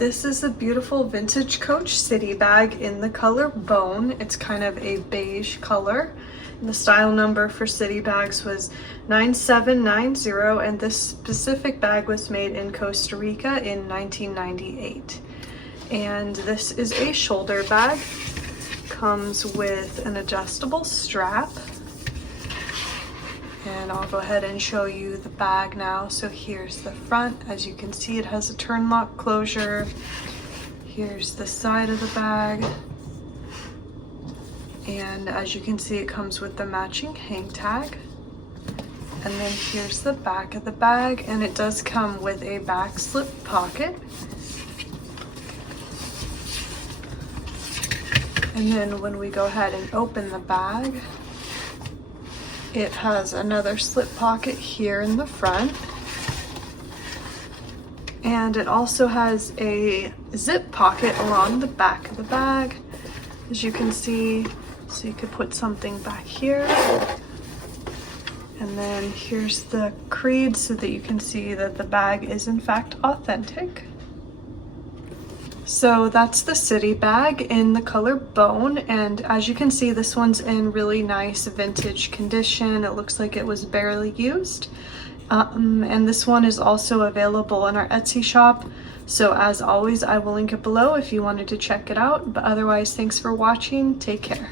This is a beautiful vintage Coach City bag in the color Bone. It's kind of a beige color. The style number for City bags was 9790, and this specific bag was made in Costa Rica in 1998. And this is a shoulder bag. Comes with an adjustable strap. And I'll go ahead and show you the bag now. So here's the front. As you can see, it has a turn lock closure. Here's the side of the bag. And as you can see, it comes with the matching hang tag. And then here's the back of the bag, and it does come with a back slip pocket. And then when we go ahead and open the bag, it has another slip pocket here in the front. And it also has a zip pocket along the back of the bag, as you can see. So you could put something back here. And then here's the creed so that you can see that the bag is in fact authentic. So that's the City bag in the color Bone, and as you can see, this one's in really nice vintage condition. It looks like it was barely used. And this one is also available in our Etsy shop. So as always, I will link it below if you wanted to check it out. But otherwise, thanks for watching. Take care.